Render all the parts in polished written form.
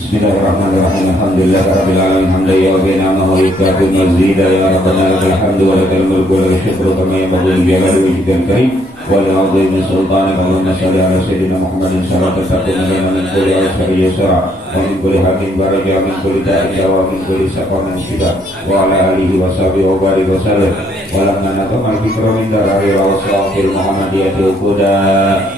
Bismillahirrahmanirrahim. Alhamdulillahirabbil alamin hamdan yu'ti ni'amahu wa yukafi mazida ya rabbana lakal hamdu wa lakal mulku wa lakal syukru kama yanbaghi li jalali wajhikal karim wa li 'azimi sultanika wa nasalli ala sayyidina Muhammadin sallallahu alaihi wa sallam min kulli asri yusra wa min kulli haqqin baraka wa min kulli da'in wa min kulli saqamin shida wa ala alihi wa sahbihi wa barik wa sallam wa lam nanakum al-fikra min darari wa wasafil muhammadiyati uquda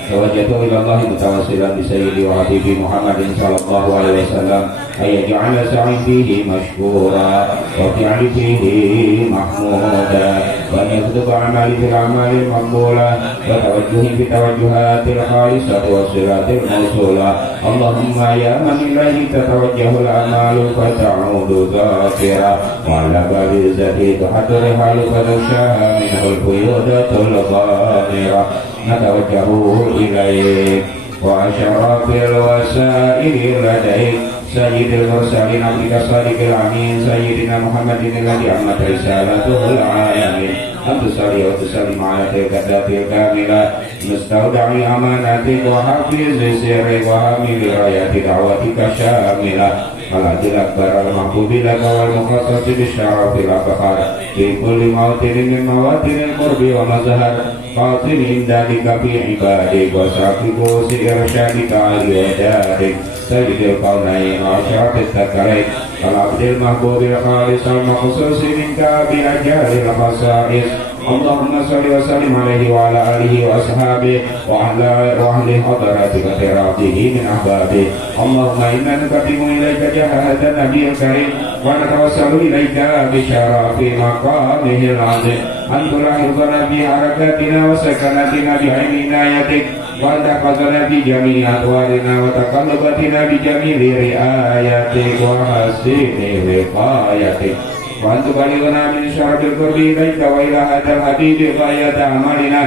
tawajjatu ila Allah mutawassilan bi sayyidi wa habibi Muhammadin sallallahu alaihi wasallam ayaj'ala sa'i fihi mashkura wa fi'li fihi mahmuda wa yaktubu amali fil amali maqbula wa tawajjuhi fi tawajjuhatil khalisati wa silatil mawsula Allahumma ya man ilahi tatawajjahu al-amalu fa ta'udu dhakira wa ala babi zati tuhadur halu fa nushaha minhu al-quyudatul ghamira natawajjahu ilaik wa asyarafil wasaili ladaik sayyidil mursalin abdika sadiqil amin sayyidina Muhammadin alladhi ammat risalatuhul alamin antu salli wa tusallim ala tilkadatil kamila mustauda'i amanatik wa hafizi sirri wa hamili rayati da'watika syamila Al-Adil Akbar Al-Mahbubi Laka Wal-Muqasasi Bisyarafil Abakar Di kulli mawtinin min mawatinil qurbi wa mazhar Qatinin dalika fi ibadik wa sakibu si irsyadika ali wa darik Sayyidil Qawnain wa syaratit takarik Al-Abdil Mahbubil Khalis Al-Maqsusi minka bi ajalil khasais Allahumma salli wa sallim alaihi wa ala alihi wa ashabihi wa ahli hadratika tiratihi min ahbabi Allahumma inna nukatimu ilaika jahadan nabiyil karim wa natawassalu ilaika bisyarafi maqamihil azim antula hirbana bi harakatina wa sakanatina bi aini inayatik wa taqadana bi jami'i atwarina wa taqallubatina bi jami'i riayatik wa hasini wiqayatik wa antu balighna min syarabil qurbi ilaika wa ila hadal habibi ghayata amalina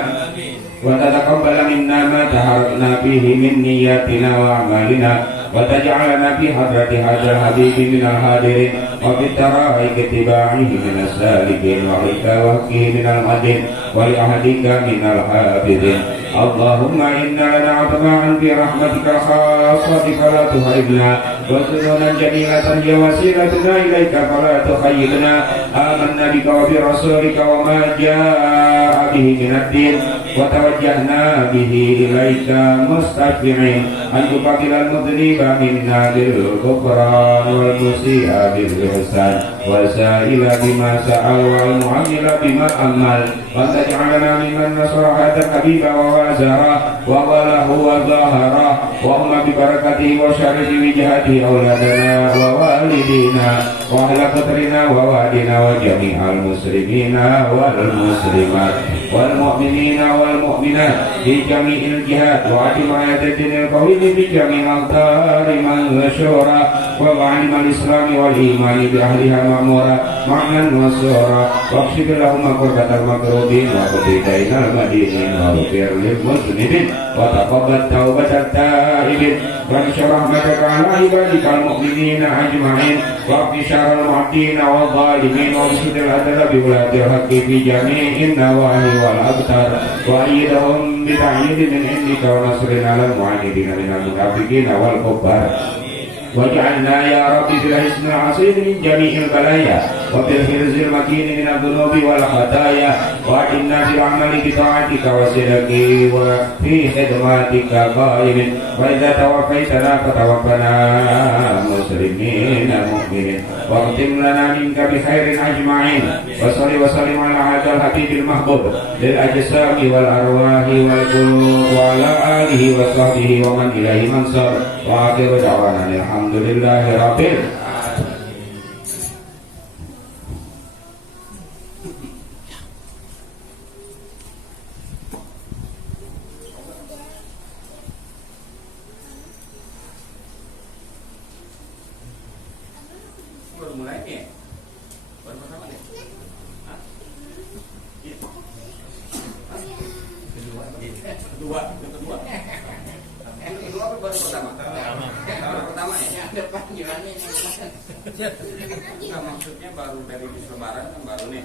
wa tataqabbala minna ma taharrakna bihi min niyatina wa amalina wa taj'alna fi hadrati hadzal habibi minal hadirin wa fi tara'iq ittiba'ihi minas salikin wa rikawaki minal madin wa li ahadika minal hafidin Allahumma inna lana atma'an fi rahmatika khassati fala tuhaibna wa sununan jamilatan ya wasilatuna ilaika fala tukhayyibna amanna bika wa bi rasulika wa ma ja'a bihi minad din wa tawajjahna bihi ilaika mustafi'in an tuqatilal mudhniba minna bil ghufran wal musi'a bil ihsan wa sa'ila bima sa'al wal mu'amila bima amal wa taj'alna mimman nasara hadal habiba wa wazara wa walahu wa zahara wa umma bi barakatihi wa syarifi wijhatihi auladana wa walidina wa ahla qatrina wa wadina wa jami'al muslimina wal muslimat wal mu'minina wal mu'minat di jami'il jihad wa adimayat dinil qawim bi jami'il aqtari man syura wa ma'alimal islami wal imani bi ahliha ma'mura ma'nan wa sura wa qshidillahumma qurbatal makrubin wa qutidainal madinin wa firlil muslimin wa taqabbal taubatat taibin wa syarahmataka ala ibadikal mu'minina ajma'in wa qisharal mu'addina wa zalimin wa qshidil adala bi wulatil haqqi fi jami'in nawahi wal abtar wa ayyidahum bi ta'yidin min indika wa nasrin ala al-mu'anidina minal munafiqina wal kubbar waj'alna ya rabbi fil hisnil asin min jami'il balaya wa fil hirzil makin min adh-dhunubi wal khataya wa inna fil amali bi ta'atika wa sidqi wa fi khidmatika qaimin wa idza tawaffaytana fatawaffana muslimin mu'minin wa khtim lana minka bi khairin ajma'in wa salli wa sallim ala hadal habibil mahbub lil ajsami wal arwahi wal qulub wa ala alihi wa sahbihi wa man ilaihi mansar wa akhiru da'wana alhamdulillahi rabbil Nah, maksudnya baru dari lebaran kan baru nih.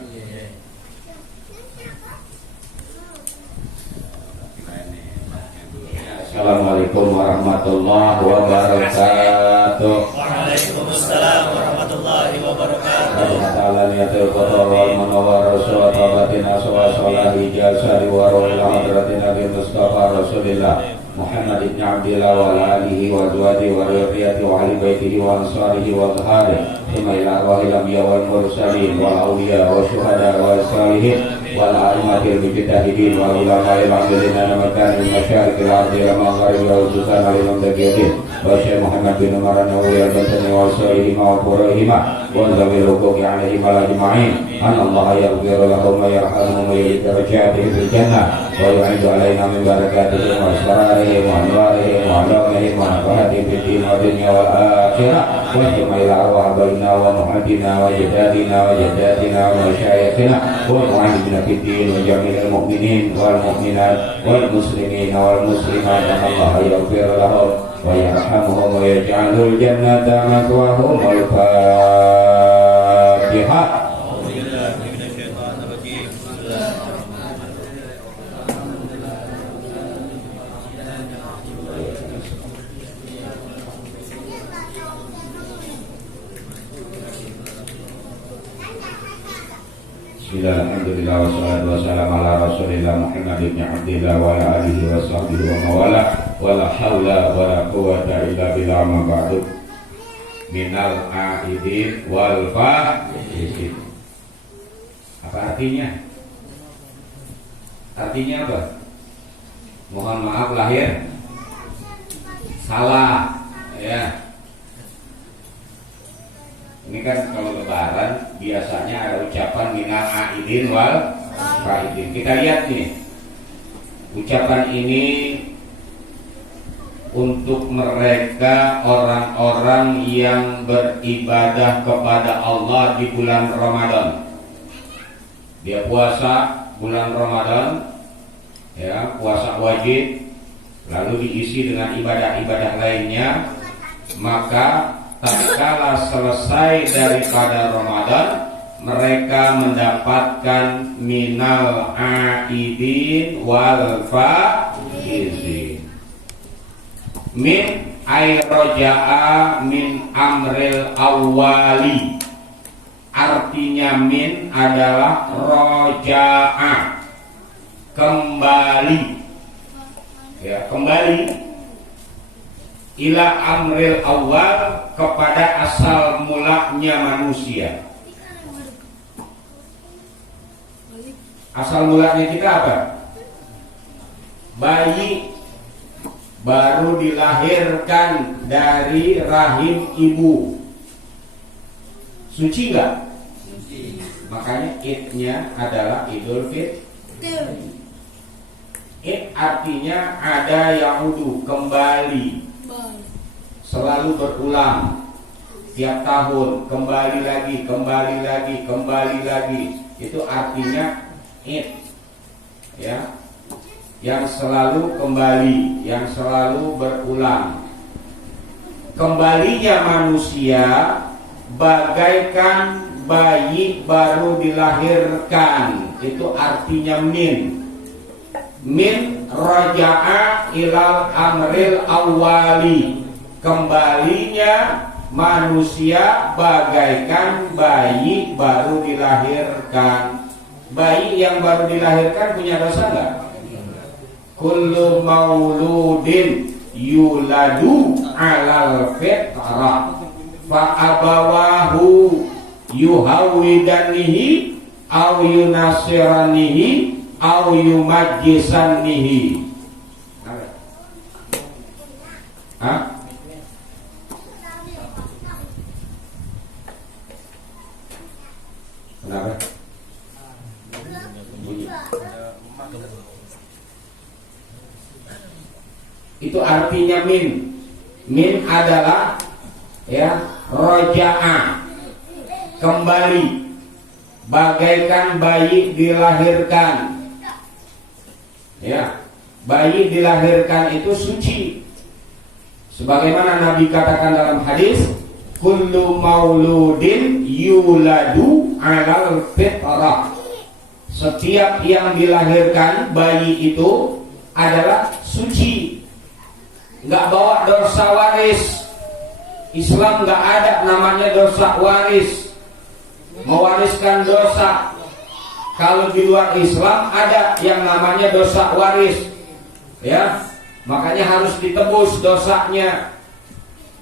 Assalamualaikum warahmatullahi wabarakatuh. wabarakatuh. Waalaikumsalam warahmatullahi wabarakatuh. Ta'ala niyatul qadar wal manawar rasul tabatina sawasalah ijazah wa ila hadratina bi Mustafa Rasulillah Muhammad ibn Abdillah wa alihi wa azwajihi wa dzurriyyatihi wa ahli baitihi wa ansarihi wa dhaharihi thumma ila arwahil anbiya wal mursalin wal awliya wa syuhada wa salihin wal a'immatil mujtahidin wal ulama'il 'amilina makan min masyariqil ardi ila magharibiha wa khususan al-imam Taqiyuddin wa Syekh Muhammad bin Umar an-Nawawi al-Batani wa salihima wa qurrahima wa zawil huquqi 'alaihim ajma'in anallahu yaghfiru lahum wa yarhamuhum wa yu'ti darajatihim fil jannah wa yu'iddu 'alaina min barakatihim wa asrarihim wa anwarihim wa 'ulumihim wa nafahatihim fid din wa dunya wal akhirah wa thumma ila arwah abaina wa muhaddina wa jaddadina wa jaddatina wa masyayikhina wa mu'allimina fid din wa jami'il mu'minin wal mu'minat wal muslimin wal muslimat anallahu yaghfiru lahum wa yarhamuhum wa yaj'alul jannata mathwahum wal Fatihah. Bismillahirrahmanirrahim. Wassalatu wassalamu ala Rasulillah Muhammad ibn Abdillah wa ala alihi wa sahbihi wa mawala wa la hawla wa la quwwata illa billah ma ba'du. Minal aidin wal faizin. Apa artinya? Artinya apa? Mohon maaf lahir salah ya. Ini kan kalau lebaran biasanya ada ucapan minal aidin wal faizin. Kita lihat nih. Ucapan ini untuk mereka orang-orang yang beribadah kepada Allah di bulan Ramadan. Dia puasa bulan Ramadan, ya, puasa wajib, lalu diisi dengan ibadah-ibadah lainnya, maka tatkala selesai daripada Ramadan, mereka mendapatkan minal aidin wal faizin. Min ay roja'a min amril awwali. Artinya min adalah roja'a, kembali, ya, kembali ila amril awal, kepada asal mulanya manusia. Asal mulanya kita apa? Bayi baru dilahirkan dari rahim ibu. Suci nggak? Suci. Makanya idnya adalah Idul Fitri. Id artinya ada yaudu, kembali, selalu berulang, tiap tahun kembali lagi, kembali lagi, kembali lagi. Itu artinya id, ya, yang selalu kembali, yang selalu berulang. Kembalinya manusia bagaikan bayi baru dilahirkan. Itu artinya min. Min raja'a ilal amril awwali. Kembalinya manusia bagaikan bayi baru dilahirkan. Bayi yang baru dilahirkan punya dosa enggak? Kullu mauludin yuladu alal fitrah fa abawahu yuhawidanihi aw yunasiranihi aw yumajjisanihi. Hah? Kenapa? Itu artinya min. Min adalah, ya, roja'a, kembali, bagaikan bayi dilahirkan. Ya, bayi dilahirkan itu suci. Sebagaimana Nabi katakan dalam hadis, kullu mauludin yuladu alal fitrah. Setiap yang dilahirkan bayi itu adalah suci, nggak bawa dosa waris. Islam nggak ada namanya dosa waris, mewariskan dosa. Kalau di luar Islam ada yang namanya dosa waris, ya. Makanya harus ditebus dosanya.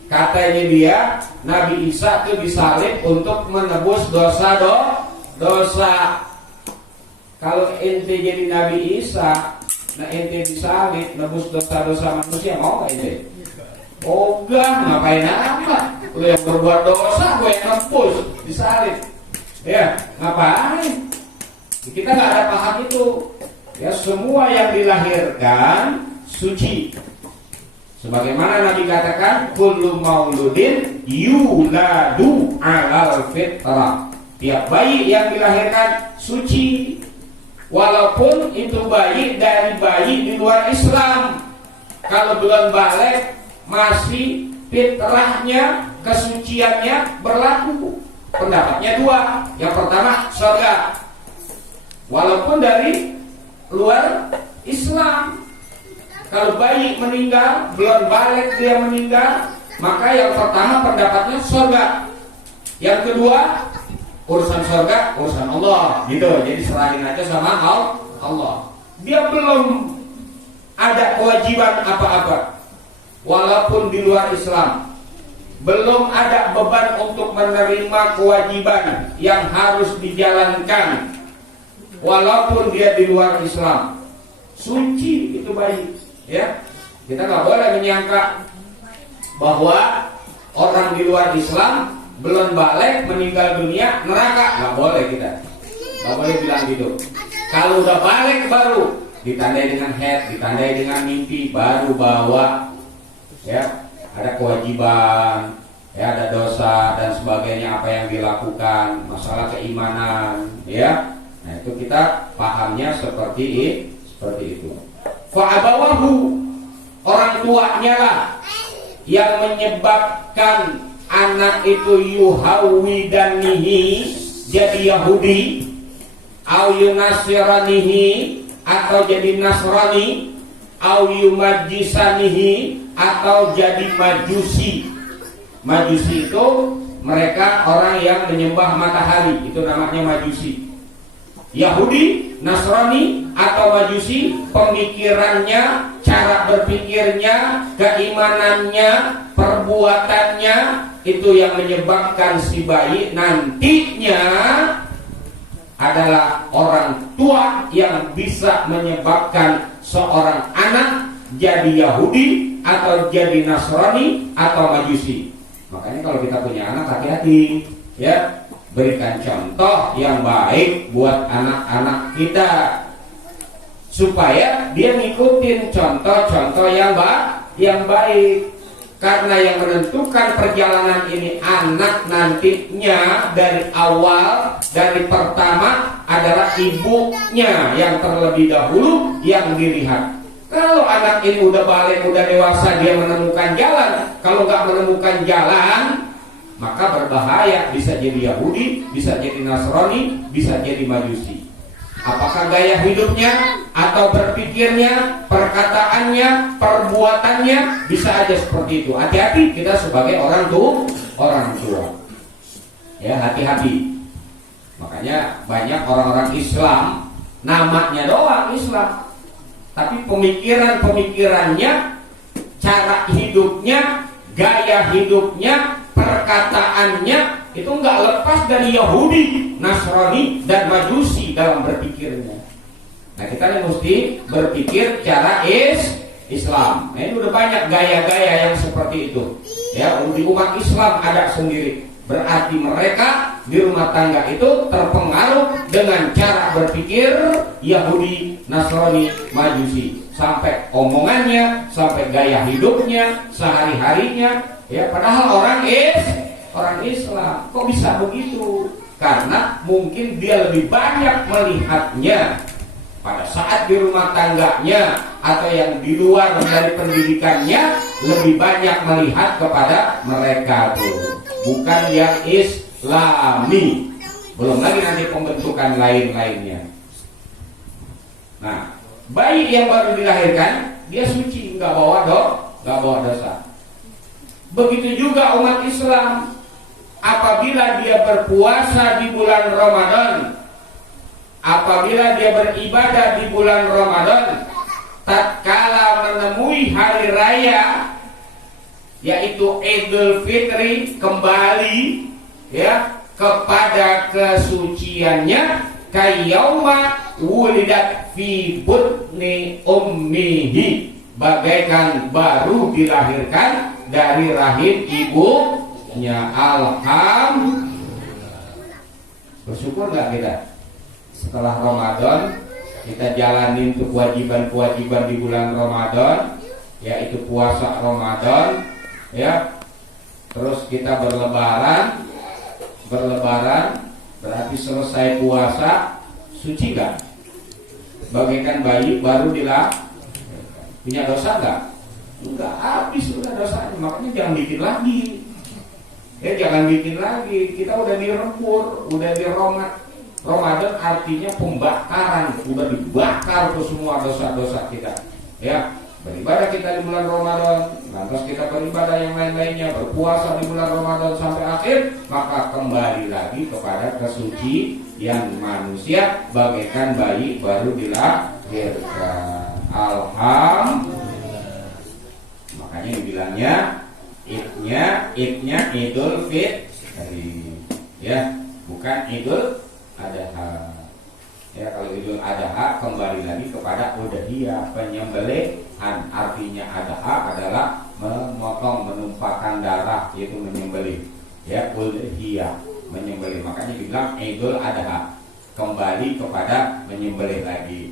Katanya dia, Nabi Isa itu disalib untuk menebus dosa. Kalau ente jadi Nabi Isa, nah ente disalib nebus dosa-dosa manusia, mau nggak ente? Ogah, ngapain amat? Lu yang berbuat dosa, gue yang nebus, disalib. Ya, ngapain? Kita nggak ada paham itu. Ya, semua yang dilahirkan suci. Sebagaimana Nabi katakan, kullu mauludin yuladu alal fitrah. Tiap bayi yang dilahirkan suci, walaupun itu bayi dari bayi di luar Islam. Kalau belum balik, masih fitrahnya, kesuciannya berlaku. Pendapatnya dua. Yang pertama, surga, walaupun dari luar Islam. Kalau bayi meninggal, belum balik dia meninggal, maka yang pertama pendapatnya surga. Yang kedua, urusan surga, urusan Allah, gitu. Jadi serahin aja sama Allah. Dia belum ada kewajiban apa-apa, walaupun di luar Islam. Belum ada beban untuk menerima kewajiban yang harus dijalankan, walaupun dia di luar Islam. Suci itu bayi. Ya, kita nggak boleh menyangka bahwa orang di luar Islam belum balik meninggal dunia neraka. Nggak boleh kita, nggak boleh bilang gitu. Kalau udah balik baru ditandai dengan head, ditandai dengan mimpi, baru bawa. Ya, ada kewajiban, ya ada dosa dan sebagainya apa yang dilakukan, masalah keimanan, ya. Nah itu kita pahamnya seperti itu. Fa'abawahu, orang tuanya lah yang menyebabkan anak itu yuhawidanihi, jadi Yahudi, au yunasiranihi, atau jadi Nasrani, au yumajisanihi, atau jadi Majusi. Majusi itu mereka orang yang menyembah matahari, itu namanya Majusi. Yahudi, Nasrani, atau Majusi, pemikirannya, cara berpikirnya, keimanannya, perbuatannya, itu yang menyebabkan si bayi nantinya adalah orang tua yang bisa menyebabkan seorang anak jadi Yahudi atau jadi Nasrani atau Majusi. Makanya kalau kita punya anak, hati-hati, ya. Berikan contoh yang baik buat anak-anak kita supaya dia ngikutin contoh-contoh yang baik. Karena yang menentukan perjalanan ini anak nantinya dari awal, dari pertama adalah ibunya yang terlebih dahulu yang dilihat. Kalau anak ini udah balik, udah dewasa, dia menemukan jalan. Kalau nggak menemukan jalan, maka berbahaya, bisa jadi Yahudi, bisa jadi Nasrani, bisa jadi Majusi. Apakah gaya hidupnya, atau berpikirnya, perkataannya, perbuatannya, bisa aja seperti itu. Hati-hati kita sebagai orang tua. Ya, hati-hati. Makanya banyak orang-orang Islam, namanya doang Islam, tapi pemikirannya, cara hidupnya, gaya hidupnya, perkataannya itu nggak lepas dari Yahudi, Nasrani, dan Majusi dalam berpikirnya. Nah kita mesti berpikir cara Islam. Nah ini udah banyak gaya-gaya yang seperti itu. Ya, di umat Islam ada sendiri. Berarti mereka di rumah tangga itu terpengaruh dengan cara berpikir Yahudi, Nasrani, Majusi. Sampai omongannya, sampai gaya hidupnya, sehari-harinya. Ya, padahal orang Islam. Kok bisa begitu? Karena mungkin dia lebih banyak melihatnya pada saat di rumah tangganya, atau yang di luar dari pendidikannya, lebih banyak melihat kepada mereka tuh, bukan yang Islami. Belum lagi nanti pembentukan lain-lainnya. Nah, bayi yang baru dilahirkan dia suci, nggak bawa dosa. Begitu juga umat Islam, apabila dia berpuasa di bulan Ramadan, apabila dia beribadah di bulan Ramadan, tatkala menemui hari raya yaitu Idul Fitri, kembali ya kepada kesuciannya, kayauma wulidat fi butni ummihi, bagaikan baru dilahirkan dari rahim ibunya. Alhamdulillah. Bersyukur gak kita? Setelah Ramadan kita jalanin untuk kewajiban-kewajiban di bulan Ramadan, yaitu puasa Ramadan, ya. Terus kita berlebaran berarti selesai puasa, suci gak? Bagaikan bayi baru dilahirkan. Punya dosa gak? Enggak, habis udah dosanya. Makanya jangan bikin lagi. Jangan bikin lagi. Kita udah dirempur, udah diromat. Ramadan artinya pembakaran, udah dibakar tuh semua dosa-dosa kita. Ya, beribadah kita di bulan Ramadan, lantas kita beribadah yang lain-lainnya, berpuasa di bulan Ramadan sampai akhir, maka kembali lagi kepada kesucian manusia bagaikan bayi baru dilahirkan. Alhamdulillah. Makanya dibilangnya idnya Idul Fitri, ya, bukan Idul Adha. Ya, kalau Idul Adha kembali lagi kepada udhiyah, penyembelihan. Artinya Adha adalah memotong, menumpahkan darah, yaitu menyembelih. Ya, udhiyah, menyembelih. Makanya dibilang Idul Adha, kembali kepada menyembelih lagi.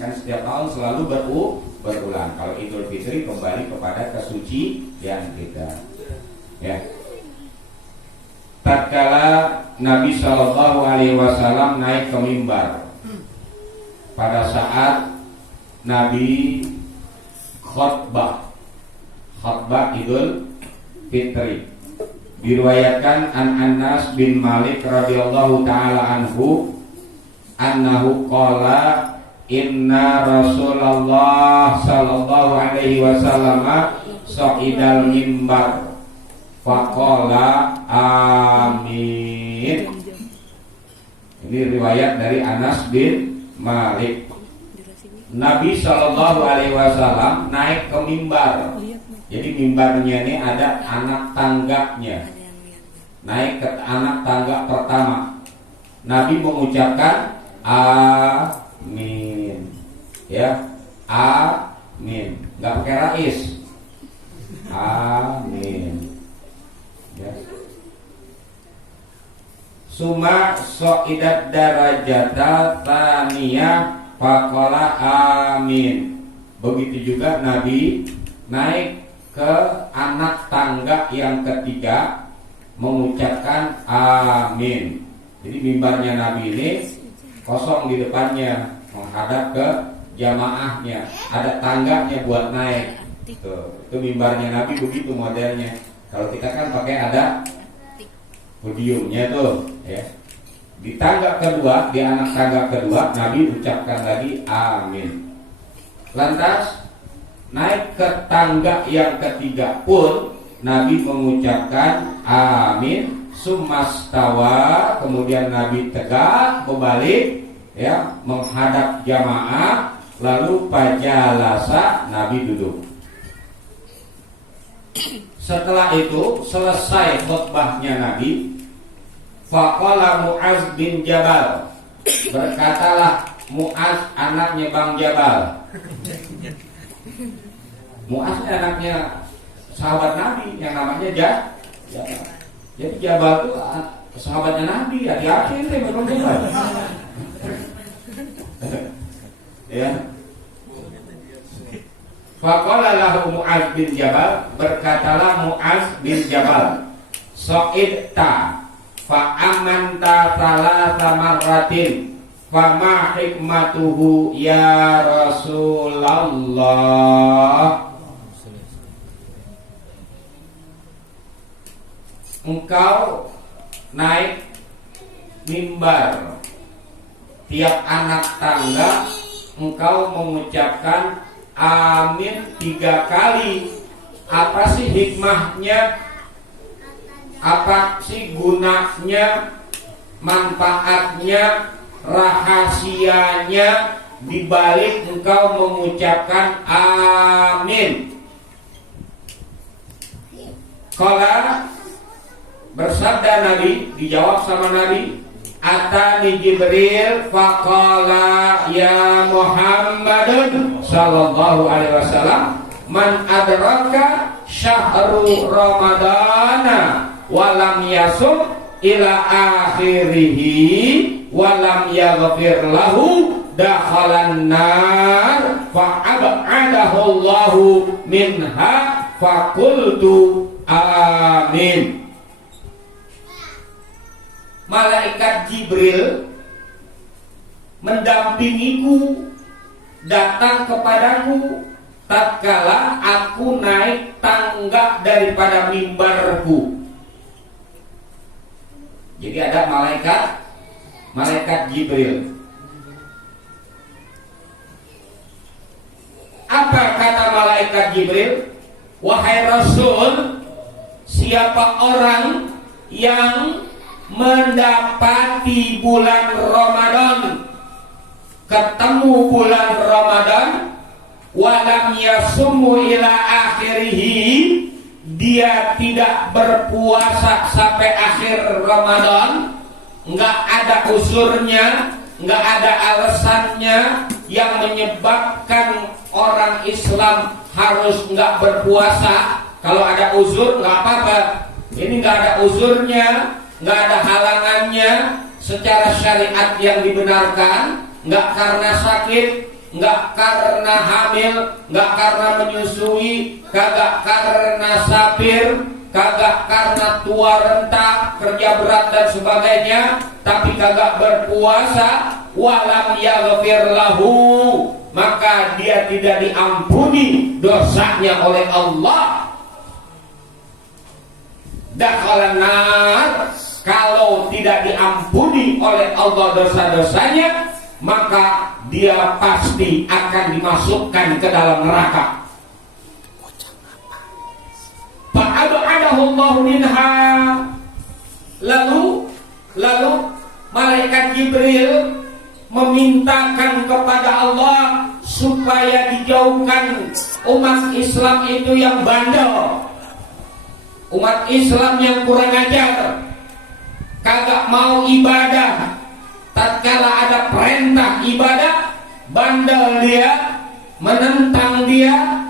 Kan setiap tahun selalu berulang. Kalau Idul Fitri kembali kepada kesucian kita. Ya. Tatkala Nabi Shallallahu Alaihi Wasallam naik ke mimbar, pada saat Nabi khutbah Idul Fitri, diriwayatkan an Anas bin Malik radhiyallahu taala annahu qala inna Rasulullah sallallahu alaihi wasallam sa'idal mimbar faqala amin. Ini riwayat dari Anas bin Malik. Nabi sallallahu alaihi wasallam naik ke mimbar. Jadi mimbarnya ini ada anak tangganya. Naik ke anak tangga pertama, Nabi mengucapkan amin. Ya, amin. Enggak pakai rais. Amin. Ya. Suma so'idat darajata taniyah faqala amin. Begitu juga Nabi naik ke anak tangga yang ketiga mengucapkan amin. Jadi mimbarnya Nabi ini kosong di depannya, menghadap ke jamaahnya, ada tangganya buat naik. Itu mimbarnya Nabi begitu modelnya. Kalau kita kan pakai ada podiumnya tuh, ya. Di tangga kedua, di anak tangga kedua, Nabi ucapkan lagi amin. Lantas naik ke tangga yang ketiga pun Nabi mengucapkan amin. Sumastawa, kemudian Nabi tegak berbalik, ya, menghadap jamaah, lalu pajalasa, Nabi duduk. Setelah itu selesai khutbahnya Nabi, faqala Mu'az bin Jabal, berkatalah Mu'az anaknya Bang Jabal. Mu'az anaknya sahabat Nabi yang namanya Jabal. Jadi Jabal itu sahabatnya Nabi, hati-hati itu Bang Jabal. Ya. Faqala lahu Mu'az bin Jabal, berkatalah Mu'az bin Jabal, so'idta fa'amanta thalatha marratin fama hikmatuhu ya Rasulullah. Engkau naik mimbar, tiap anak tangga engkau mengucapkan amin 3 kali. Apa sih hikmahnya? Apa sih gunanya, manfaatnya, rahasianya di balik engkau mengucapkan amin? Qala, bersabda Nabi, dijawab sama Nabi, atani Jibril faqala ya Muhammadun sallallahu alaihi wasallam, man adraka syahru ramadana walam yasum ila akhirihi walam yaghfir lahu dakhalan nar fa'ab'adahu Allahu minha faqultu amin. Malaikat Jibril mendampingiku, datang kepadaku tatkala aku naik tangga daripada mimbarku. Jadi ada malaikat Jibril. Apa kata malaikat Jibril? Wahai Rasul, siapa orang yang mendapati bulan Ramadan, ketemu bulan Ramadan, walam yasumu ila akhirihi, dia tidak berpuasa sampai akhir Ramadan, nggak ada usurnya, nggak ada alasannya yang menyebabkan orang Islam harus nggak berpuasa. Kalau ada uzur nggak apa-apa. Ini nggak ada uzurnya, nggak ada halangannya secara syariat yang dibenarkan, nggak karena sakit, nggak karena hamil, nggak karena menyusui, kagak karena sapir, kagak karena tua renta, kerja berat dan sebagainya, tapi kagak berpuasa, walam yaghfir lahu, maka dia tidak diampuni dosanya oleh Allah. Dakhalan nar, kalau tidak diampuni oleh Allah dosa-dosanya, maka dia pasti akan dimasukkan ke dalam neraka. Fa'ab'adahu Allah minha. Lalu malaikat Jibril memintakan kepada Allah supaya dijauhkan umat Islam itu yang bandel, umat Islam yang kurang ajar, kagak mau ibadah. Tatkala ada perintah ibadah, bandel dia, menentang dia,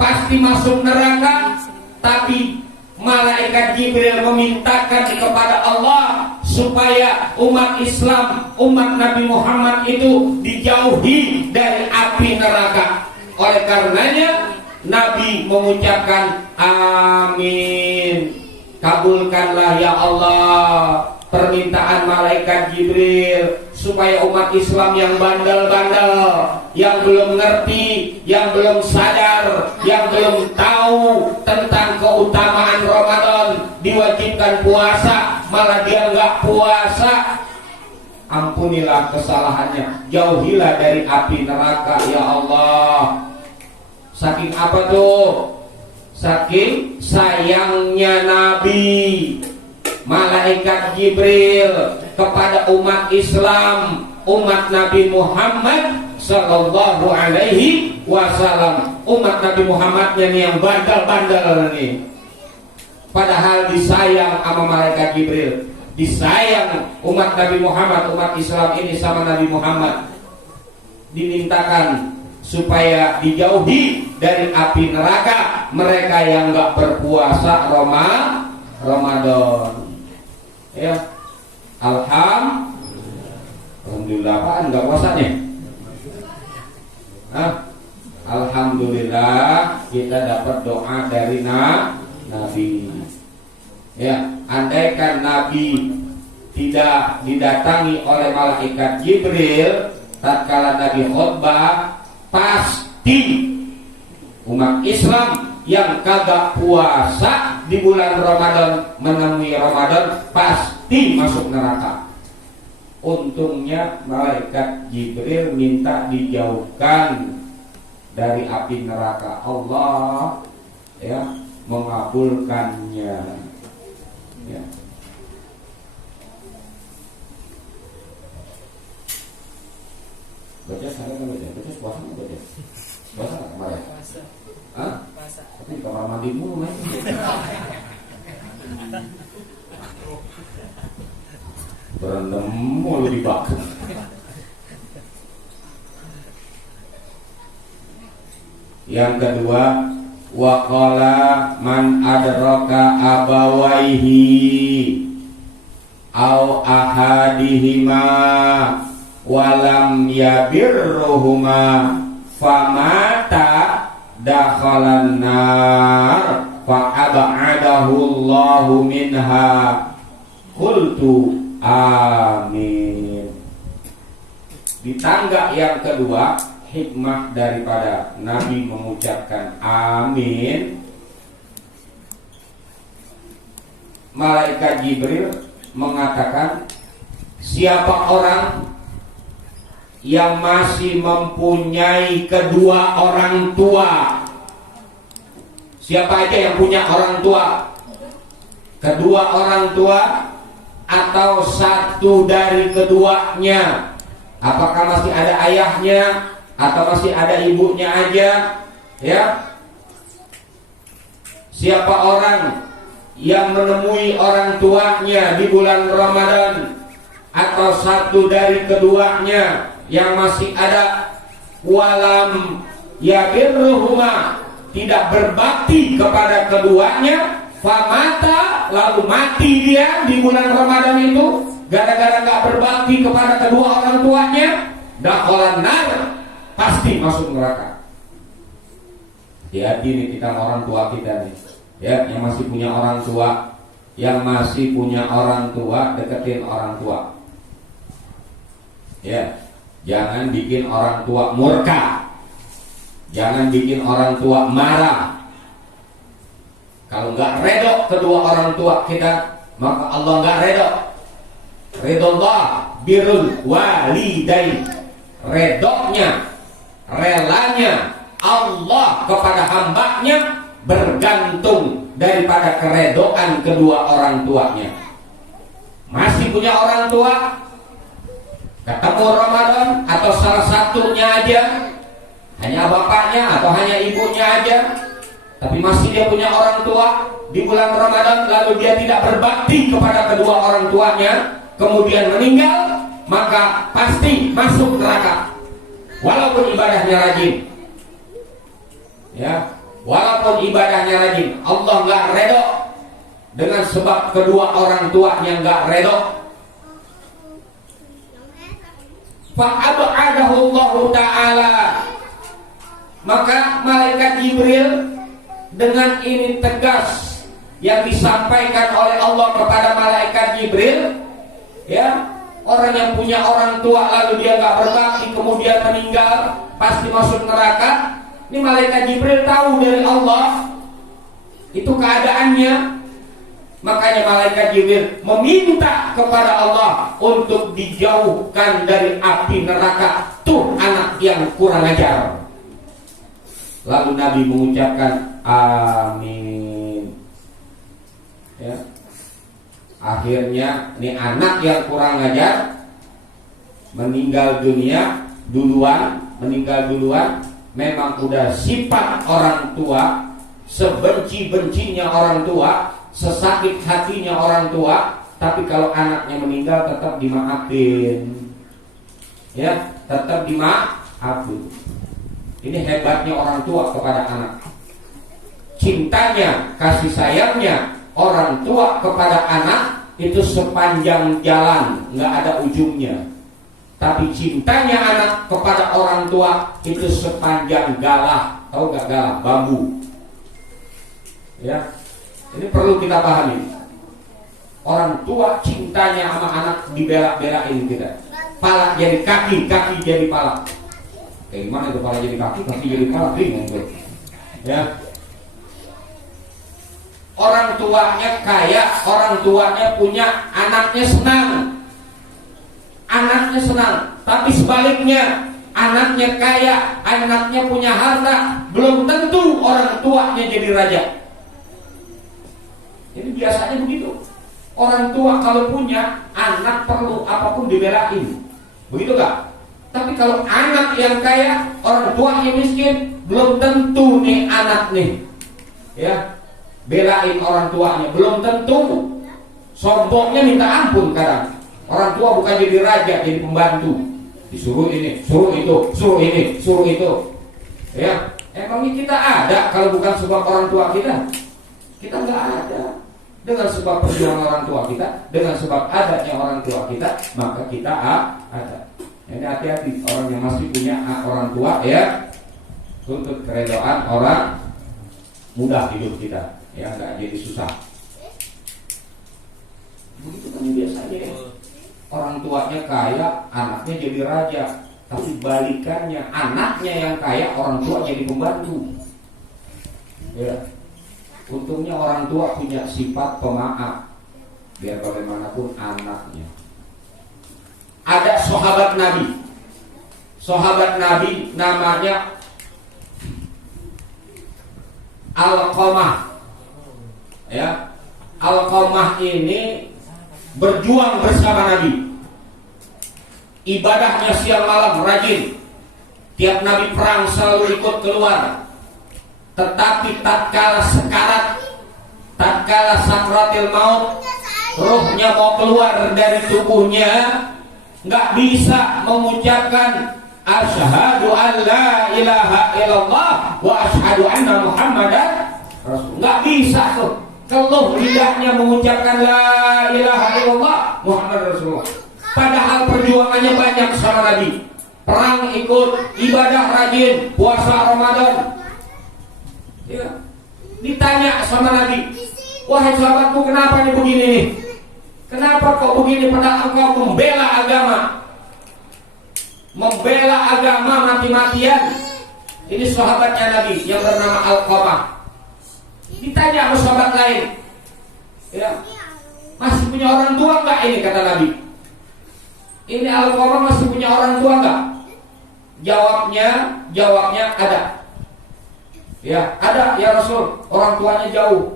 pasti masuk neraka. Tapi malaikat Jibril memintakan kepada Allah supaya umat Islam, umat Nabi Muhammad itu dijauhi dari api neraka. Oleh karenanya Nabi mengucapkan amin. Kabulkanlah ya Allah permintaan malaikat Jibril supaya umat Islam yang bandel-bandel, yang belum ngerti, yang belum sadar, yang belum tahu tentang keutamaan Ramadan, diwajibkan puasa, malah dia nggak puasa, ampunilah kesalahannya, jauhilah dari api neraka ya Allah. Saking apa tuh? Saking sayangnya Nabi, malaikat Jibril kepada umat Islam, umat Nabi Muhammad sallallahu alaihi wasallam. Umat Nabi Muhammadnya nih yang bandel-bandel nih. Padahal disayang sama malaikat Jibril, disayang umat Nabi Muhammad, umat Islam ini sama Nabi Muhammad. Dimintakan supaya dijauhi dari api neraka mereka yang nggak berpuasa Ramadan. Ya, alhamdulillah, apaan nggak puasanya? Alhamdulillah kita dapat doa dari Nabi. Ya, andaikan Nabi tidak didatangi oleh malaikat Jibril tatkala Nabi khutbah, pasti umat Islam yang kagak puasa di bulan Ramadan menemui Ramadan pasti masuk neraka. Untungnya malaikat Jibril minta dijauhkan dari api neraka. Allah ya mengabulkannya. Ya. Baca saya kan baca puasa nggak baca? Puasa nggak kemarin? Hah? Tapi di kamar mandi mulu main. Berendam mulu di bak. Yang kedua, waqala man adraka abawaihi au ahadihima walam yabirruhuma famata dakhalan nar fa ab'adahu Allahu minha qultu amin. Di tangga yang kedua, hikmah daripada Nabi mengucapkan amin, malaikat Jibril mengatakan, siapa orang yang masih mempunyai kedua orang tua, siapa aja yang punya orang tua, kedua orang tua atau satu dari keduanya, apakah masih ada ayahnya atau masih ada ibunya aja, ya. Siapa orang yang menemui orang tuanya di bulan Ramadan atau satu dari keduanya yang masih ada, walam yabirruhuma, tidak berbakti kepada keduanya, famata, lalu mati dia di bulan Ramadan itu gara-gara gak berbakti kepada kedua orang tuanya, dakhalan nar, pasti masuk neraka. Hati-hati nih kita orang tua kita nih, ya, yang masih punya orang tua, yang masih punya orang tua, deketin orang tua, ya. Jangan bikin orang tua murka, jangan bikin orang tua marah. Kalau nggak redok kedua orang tua kita, maka Allah nggak redok. Ridullah birrul walidain, redoknya, relanya Allah kepada hambanya bergantung daripada keredoan kedua orang tuanya. Masih punya orang tua, ketemu Ramadan atau salah satunya aja, hanya bapaknya atau hanya ibunya aja, tapi masih dia punya orang tua di bulan Ramadan, lalu dia tidak berbakti kepada kedua orang tuanya, kemudian meninggal, maka pasti masuk neraka. Walaupun ibadahnya rajin, ya, walaupun ibadahnya rajin, Allah nggak redho dengan sebab kedua orang tuanya nggak redho. Fa'ab'adahu Allah Ta'ala, maka malaikat Jibril dengan ini tegas yang disampaikan oleh Allah kepada malaikat Jibril, ya, orang yang punya orang tua lalu dia nggak berbakti kemudian meninggal pasti masuk neraka. Ini malaikat Jibril tahu dari Allah itu keadaannya. Makanya malaikat Jibril meminta kepada Allah untuk dijauhkan dari api neraka. Tuh anak yang kurang ajar. Lalu Nabi mengucapkan amin, ya. Akhirnya ini anak yang kurang ajar meninggal dunia duluan, meninggal duluan. Memang udah sifat orang tua, sebenci-bencinya orang tua, sesakit hatinya orang tua, tapi kalau anaknya meninggal tetap dimaafin, ya, tetap dimaafin. Ini hebatnya orang tua kepada anak. Cintanya, kasih sayangnya orang tua kepada anak itu sepanjang jalan, nggak ada ujungnya. Tapi cintanya anak kepada orang tua itu sepanjang galah. Tahu nggak galah? Bambu. Ya. Ini perlu kita pahami. Orang tua cintanya sama anak dibela-belain kita. Pala jadi kaki, kaki jadi pala. Kayak gimana itu pala jadi kaki, kaki jadi pala? Bingung tuh. Ya. Orang tuanya kaya, orang tuanya punya, anaknya senang. Anaknya senang. Tapi sebaliknya, anaknya kaya, anaknya punya harta, belum tentu orang tuanya jadi raja. Jadi biasanya begitu. Orang tua kalau punya anak perlu apapun dibelain, begitu gak? Tapi kalau anak yang kaya, orang tuanya miskin, belum tentu nih anak nih, ya, belain orang tuanya, belum tentu. Sombongnya minta ampun kadang. Orang tua bukan jadi raja, jadi pembantu. Disuruh ini, suruh itu, suruh ini, suruh itu. Ya, emangnya kita ada kalau bukan sebab orang tua kita? Kita nggak ada. Dengan sebab perjuangan orang tua kita, dengan sebab adanya orang tua kita, maka kita ada. Jadi hati-hati orang yang masih punya orang tua, ya, tuntut keredoan orang, mudah hidup kita, ya, nggak jadi susah. Begitu kan biasanya, ya. Orang tuanya kaya, anaknya jadi raja, tapi balikannya, anaknya yang kaya, orang tua jadi pembantu. Ya. Untungnya orang tua punya sifat pemaaf, biar bagaimanapun anaknya. Ada sahabat Nabi namanya Alqamah. Ya, Alqamah ini berjuang bersama Nabi. Ibadahnya siang malam rajin. Tiap Nabi perang selalu ikut keluar. Tetapi tatkala sekarat, tatkala sakratil maut, ruhnya mau keluar dari tubuhnya, nggak bisa mengucapkan asyhadu an la ilaha illallah wa asyhadu anna muhammadan rasul. Nggak bisa tuh, keluh lidahnya mengucapkan la ilaha illallah Muhammad Rasulullah. Padahal perjuangannya banyak sama Nabi. Perang ikut, ibadah rajin, puasa Ramadan. Ya. Ditanya sama Nabi, wahai sahabatku, kenapa nih begini nih? Kenapa kok begini padahal engkau membela agama? Membela agama mati-matian. Ini sahabatnya Nabi yang bernama Alqamah. Ditanya sama sahabat lain, ya, masih punya orang tua enggak ini, kata Nabi. Ini Alqamah masih punya orang tua enggak? Jawabnya ada. Ya, ada ya Rasul, orang tuanya jauh.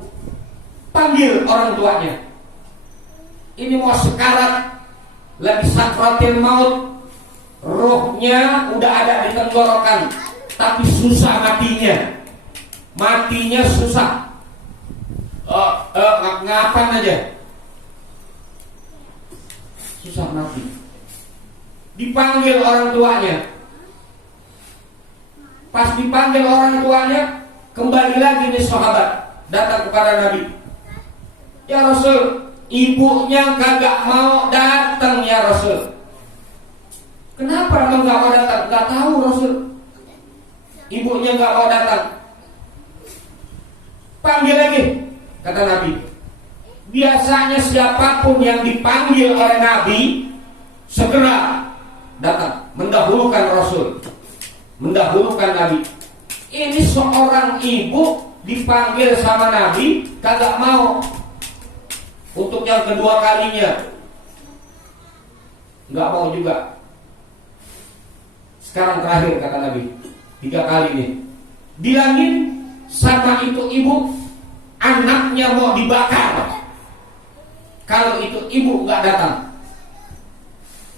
Panggil orang tuanya. Ini mau sekarat, lagi sakratil maut, rohnya udah ada di tenggorokan, tapi susah matinya. Matinya susah. Ngapain aja? Susah mati. Dipanggil orang tuanya. Pas dipanggil orang tuanya, kembali lagi nih sahabat datang kepada Nabi. Ya Rasul, ibunya kagak mau datang ya Rasul. Kenapa emang gak mau datang? Gak tahu Rasul. Ibunya gak mau datang. Panggil lagi, kata Nabi. Biasanya siapapun yang dipanggil oleh Nabi segera datang, mendahulukan Rasul, mendahulukan Nabi. Ini seorang ibu dipanggil sama Nabi, kagak mau. Untuk yang kedua kalinya nggak mau juga. Sekarang terakhir kata Nabi, 3 kali nih. Bilangin sama itu ibu, anaknya mau dibakar kalau itu ibu nggak datang.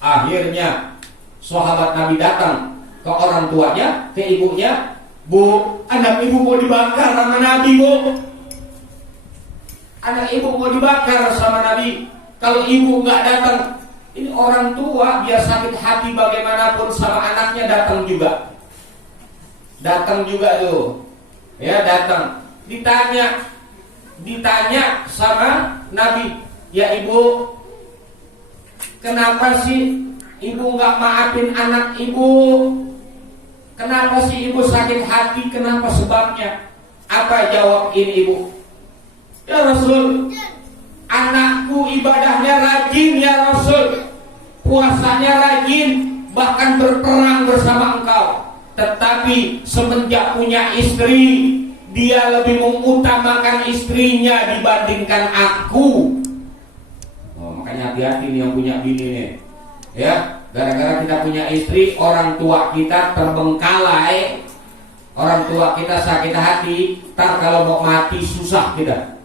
Akhirnya sahabat Nabi datang ke orang tuanya, ke ibunya. Bu, anak ibu mau dibakar sama Nabi, Bu. Anak ibu mau dibakar sama Nabi. Kalau ibu nggak datang, ini orang tua biar sakit hati bagaimanapun sama anaknya datang juga. Datang juga tuh. Ya, datang. Ditanya sama Nabi, ya ibu, kenapa sih ibu nggak maafin anak ibu? Kenapa sih ibu sakit hati? Kenapa sebabnya? Apa jawab ini ibu? Ya Rasul, anakku ibadahnya rajin ya Rasul, puasanya rajin, bahkan berperang bersama engkau. Tetapi semenjak punya istri, dia lebih mengutamakan istrinya dibandingkan aku. Oh, makanya hati-hati nih yang punya bini nih. Ya, gara-gara kita punya istri, orang tua kita terbengkalai, Orang tua kita sakit hati, ntar kalau mau mati susah kita.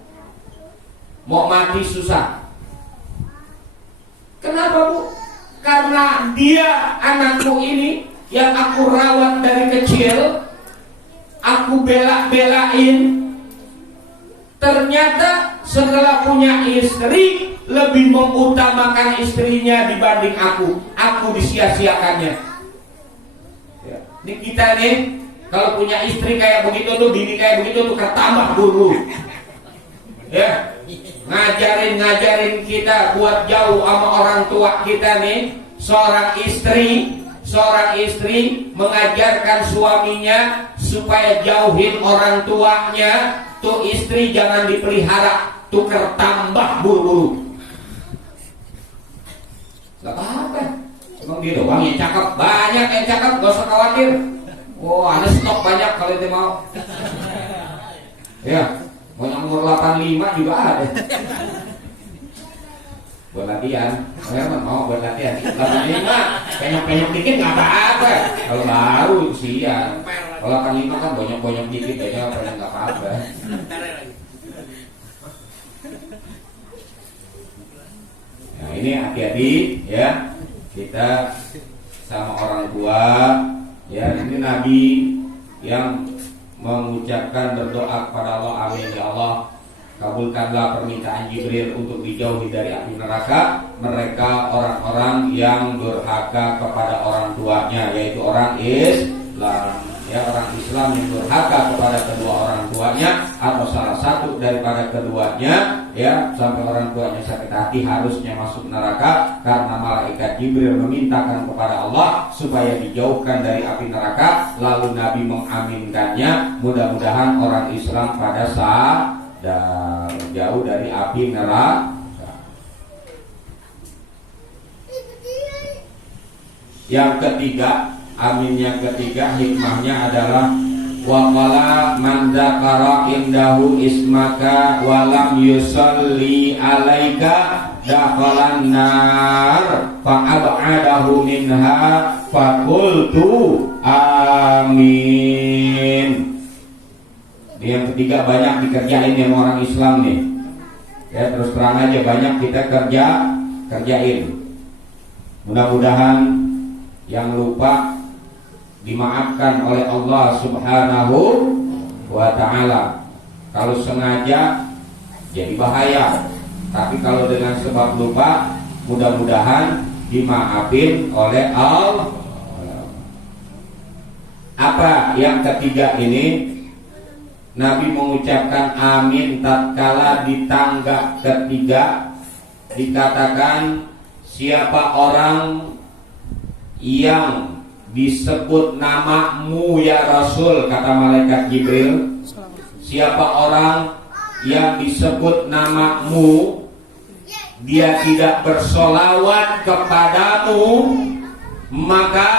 Mau mati susah. Kenapa Bu? Karena dia anakku ini yang aku rawat dari kecil, aku bela-belain. Ternyata setelah punya istri lebih mengutamakan istrinya dibanding aku. Aku disia-siakannya. Ya. Ini kita nih kalau punya istri kayak begitu tuh, bini kayak begitu tuh ketambah dulu. Ya, ngajarin kita buat jauh sama orang tua kita nih. Seorang istri mengajarkan suaminya supaya jauhin orang tuanya. Tuh istri jangan dipelihara, tuker tambah buru-buru. Gak apa-apa, emang dia doang yang cakep. Banyak yang cakep, gak usah khawatir. Oh, ada stok banyak kalau itu mau. Ya, mau yang umur 85 juga ada. Buat latihan, memang mau buat latihan. 85, penyok-penyok dikit nggak apa-apa. Kalau baru usia, kalau 85 kan bonyok-bonyok dikit aja, nggak apa-apa. Nah ini hati-hati ya, kita sama orang tua. Ya, ini Nabi yang mengucapkan berdoa kepada Allah, amin ya Allah, kabulkanlah permintaan Jibril untuk dijauhi dari api neraka mereka orang-orang yang durhaka kepada orang tuanya, yaitu orang Islam. Ya, orang Islam yang durhaka kepada kedua orang tuanya atau salah satu daripada keduanya, ya, sampai orang tuanya sakit hati harusnya masuk neraka karena malaikat Jibril memintakan kepada Allah supaya dijauhkan dari api neraka. Lalu Nabi mengaminkannya. Mudah-mudahan orang Islam pada sadar jauh dari api neraka. Yang ketiga, amin yang ketiga, hikmahnya adalah waqala man dzakara indahu ismaka walam yusalli alaika dakhalan nar fa'ab'adahu minha faqultu amin. Yang ketiga banyak dikerjain yang orang Islam nih. Ya, terus terang aja banyak kita kerjain. Mudah-mudahan yang lupa dimaafkan oleh Allah Subhanahu wa ta'ala. Kalau sengaja jadi bahaya, tapi kalau dengan sebab lupa mudah-mudahan dimaafin oleh Allah. Apa yang ketiga ini? Nabi mengucapkan amin tatkala di tangga ketiga dikatakan siapa orang yang disebut namamu ya Rasul, kata malaikat Jibril. Siapa orang yang disebut namamu, dia tidak bersolawat kepadamu, maka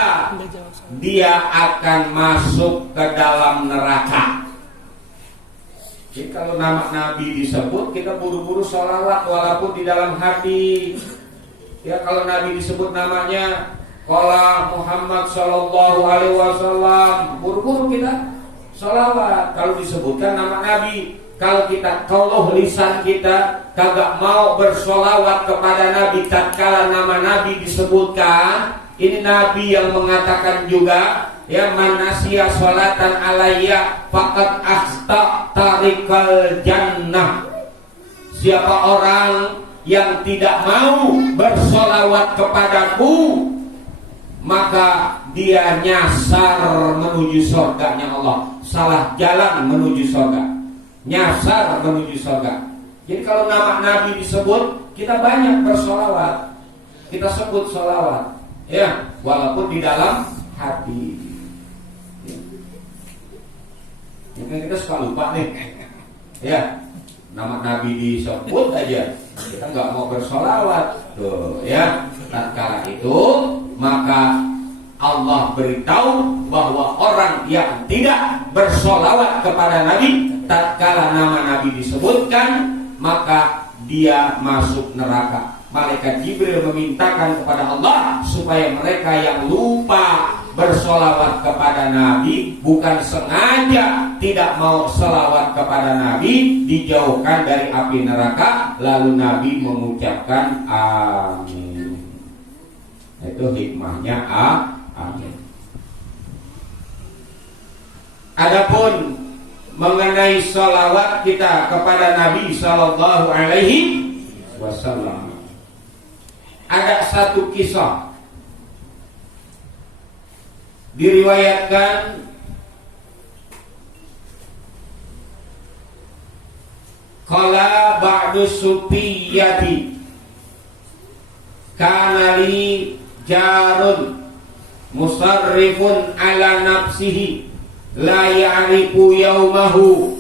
dia akan masuk ke dalam neraka. Jadi kalau nama Nabi disebut, kita buru-buru sholawat walaupun di dalam hati. Ya, kalau Nabi disebut namanya, qala Muhammad sallallahu alaihi wasallam, buru-buru kita sholawat. Kalau disebutkan nama Nabi, kalau lisan kita kagak mau bersolawat kepada Nabi tatkala nama Nabi disebutkan, ini Nabi yang mengatakan juga, ya, man nasiya sholatan alayya faqad akhta tarikal jannah. Siapa orang yang tidak mau bersolawat kepadaku, maka dia nyasar menuju surganya Allah. Salah jalan menuju surga, nyasar menuju surga. Jadi kalau nama Nabi disebut, kita banyak bersolawat, kita sebut solawat, ya, walaupun di dalam hati. Mungkin kita suka lupa nih, ya, nama Nabi disebut aja kita nggak mau bersolawat, tuh, ya. Tatkala itu maka Allah beritahu bahwa orang yang tidak bersolawat kepada Nabi tatkala nama Nabi disebutkan, maka dia masuk neraka. malaikat Jibril memintakan kepada Allah supaya mereka yang lupa bersolawat kepada Nabi, bukan sengaja tidak mau selawat kepada Nabi, dijauhkan dari api neraka. Lalu Nabi mengucapkan amin. Itu hikmahnya amin. Adapun mengenai solawat kita kepada Nabi Sallallahu Alaihi Wasallam, ada satu kisah diriwayatkan qala ba'du sufiyati kana li jarun musarrifun ala nafsihi la ya'rifu yaumahu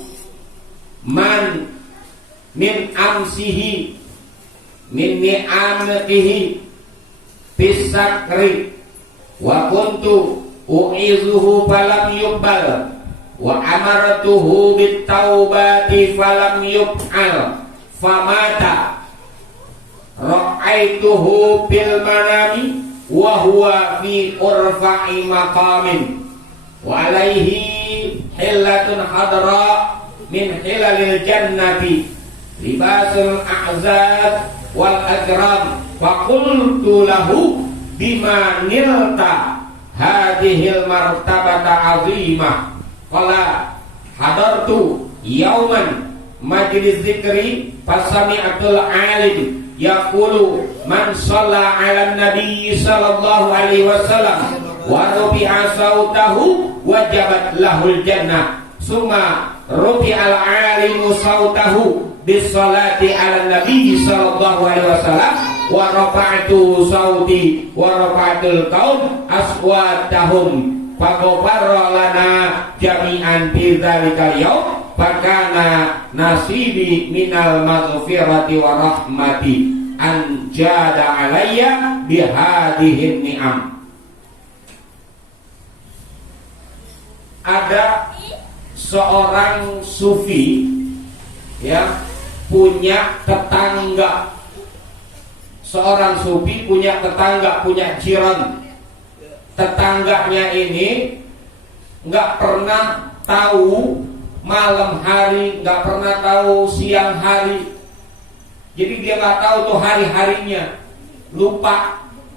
man min amsihi min ni'amihi fisakri wa kuntu u'izuhu falam yuqbal wa amaratuhu bittaubati falam yuf'al famata ra'aituhu bil manami wa huwa fi urfa'i maqamin wa alaihi hillatun hadra min hilalil jannati libasul a'zad wal akram faqultu lahu bima nilta hadhil martabata azimah qala hadartu yauman majlis zikri fasami'atul alim yaqulu man shalla 'ala nabi sallallahu alaihi wasallam wa rufi'a sautahu wajabat lahul jannah summa rufi'al alimu sautahu bis salati 'ala nabi sallallahu alaihi wasallam wa rafa'tu sauti wa rafa'tul qaum aswatahum faghfara lana jami'an fi dzalikal yaum fakana nasibi minal maghfirati wa rahmati an jada alayya bihadhihi ni'am. Ada seorang sufi ya punya tetangga. Seorang sufi punya tetangga, punya jiran. Tetangganya ini nggak pernah tahu malam hari, nggak pernah tahu siang hari. Jadi dia nggak tahu tuh hari-harinya.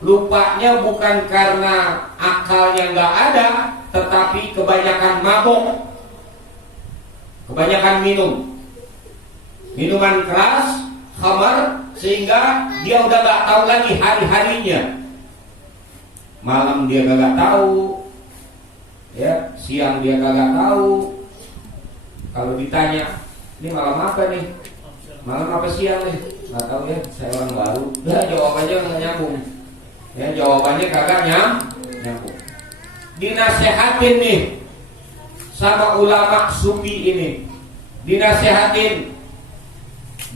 Lupanya bukan karena akalnya nggak ada, tetapi kebanyakan mabok, kebanyakan minuman keras, khamar, sehingga dia udah nggak tahu lagi hari-harinya. Malam dia kagak tahu, ya siang dia kagak tahu. Kalau ditanya, ini malam apa nih? Malam apa siang nih? Nggak tahu ya, saya orang baru. Ya jawabannya nggak nyambung. Ya jawabannya kagak nyambung. Dinasehatin nih sama ulama sufi ini, dinasehatin,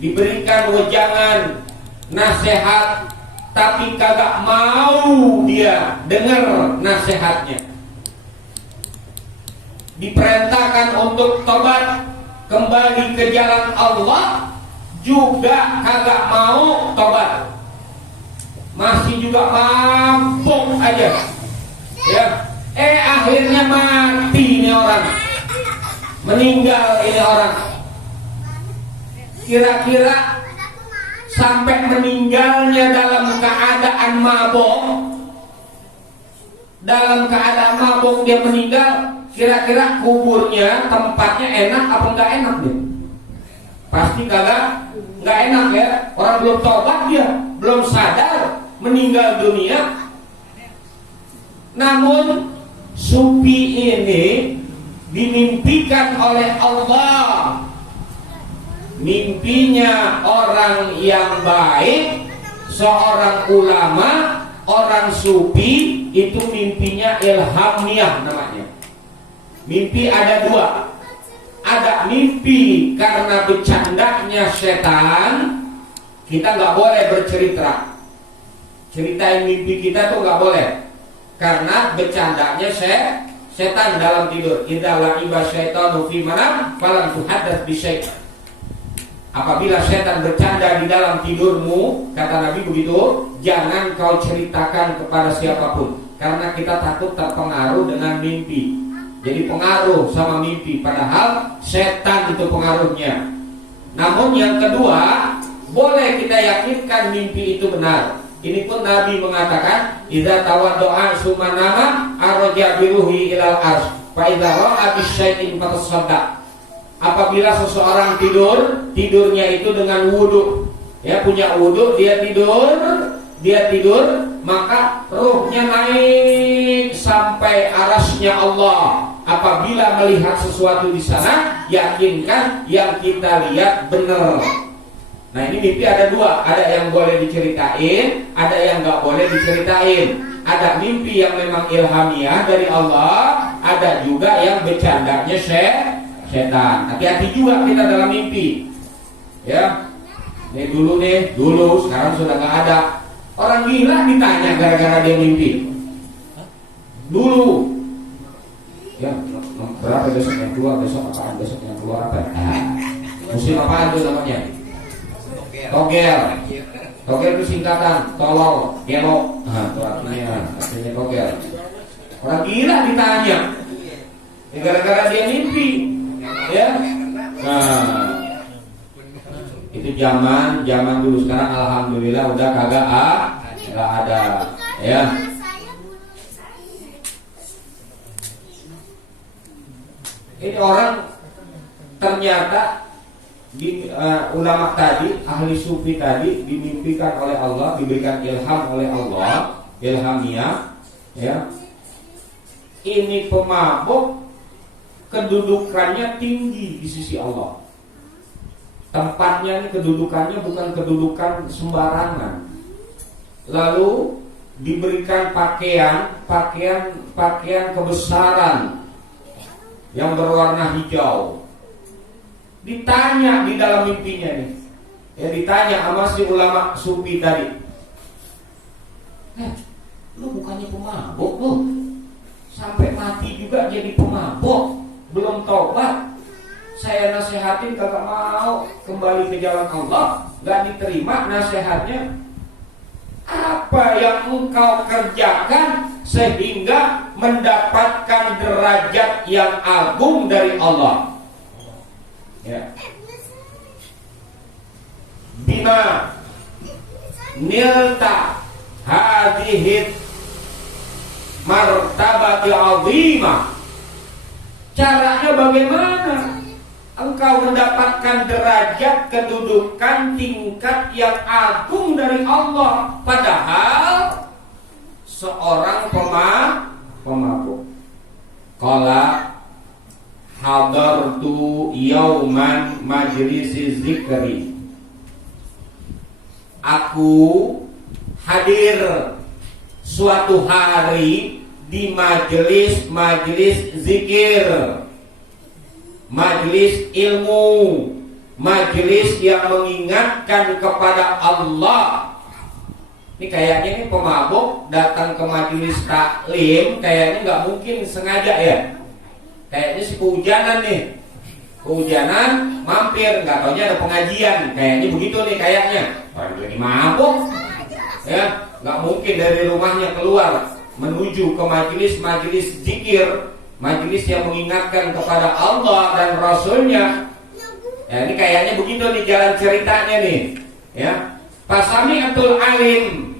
diberikan wejangan nasihat, tapi kagak mau dia dengar nasihatnya. Diperintahkan untuk tobat, kembali ke jalan Allah, juga kagak mau tobat, masih juga mabuk aja. Ya, akhirnya mati ini orang, meninggal ini orang. Kira-kira sampai meninggalnya dalam keadaan mabuk dia meninggal. Kira-kira kuburnya tempatnya enak apa enggak enak deh? Pasti kagak enggak enak ya. Orang belum tobat dia, belum sadar, meninggal dunia. Namun sufi ini dimimpikan oleh Allah. Mimpinya orang yang baik, seorang ulama, orang sufi, itu mimpinya ilhamiyah namanya. Mimpi ada dua. Ada mimpi karena bercandanya setan, kita nggak boleh bercerita. Ceritain mimpi kita tuh nggak boleh, karena bercandanya setan dalam tidur. Idza la'iba syaitanu fi manam falam tuhadats bi syai'. Apabila setan bercanda di dalam tidurmu, kata Nabi begitu, jangan kau ceritakan kepada siapapun, karena kita takut terpengaruh dengan mimpi. Jadi pengaruh sama mimpi, padahal setan itu pengaruhnya. Namun yang kedua, boleh kita yakinkan mimpi itu benar. Ini pun Nabi mengatakan, idza tawaddo'a summa nama araja biruhi ilal arsy fa idza ra'a bisyai'in fatasaddaq. Apabila seseorang tidurnya itu dengan wudu, ya punya wudu, dia tidur, maka ruhnya naik sampai arasnya Allah. Apabila melihat sesuatu di sana, yakinkan yang kita lihat benar. Nah ini mimpi ada dua, ada yang boleh diceritain, ada yang nggak boleh diceritain. Ada mimpi yang memang ilhamiah dari Allah, ada juga yang bercandanya setan. Hati-hati juga kita dalam mimpi. Ya, dulu, sekarang sudah nggak ada. Orang gila ditanya gara-gara dia mimpi. Dulu, ya berapa besok yang keluar, besok apaan, besok yang keluar apa? Musim apaan tuh namanya? Togel itu singkatan, tolol, gelok. Itu artinya togel. Orang gila ditanya, gara-gara dia mimpi. Ya, nah itu zaman dulu. Sekarang alhamdulillah udah kagak ada. Ya, ini orang ternyata ulama tadi, ahli sufi tadi dimimpikan oleh Allah, diberikan ilham oleh Allah, ilhamiah. Ya, ini pemabuk kedudukannya tinggi di sisi Allah. Tempatnya ini kedudukannya bukan kedudukan sembarangan. Lalu diberikan pakaian kebesaran yang berwarna hijau. Ditanya di dalam mimpinya nih, ya ditanya sama si ulama sufi tadi, lu bukannya pemabuk lu, sampai mati juga jadi pemabuk, belum tobat. Saya nasihatin kagak mau kembali ke jalan Allah, gak diterima nasihatnya. Apa yang engkau kerjakan sehingga mendapatkan derajat yang agung dari Allah? Ya. Bima nilta hadhihi martabati azimah. Caranya bagaimana engkau mendapatkan derajat kedudukan tingkat yang agung dari Allah, padahal seorang pemabuk. Qala hadartu yauman majlisi zikri. Aku hadir suatu hari di majelis zikir, majelis ilmu, majelis yang mengingatkan kepada Allah. Ini kayaknya ini pemabuk datang ke majelis taklim, kayaknya nggak mungkin sengaja ya. Kayaknya si kehujanan mampir, nggak taunya ada pengajian, kayaknya begitu nih kayaknya. Orang lagi mabuk, ya nggak mungkin dari rumahnya keluar menuju ke majelis zikir, majelis yang mengingatkan kepada Allah dan Rasulnya. Ya, ini kayaknya begitu nih jalan ceritanya nih. Ya, Pasami'atul alim,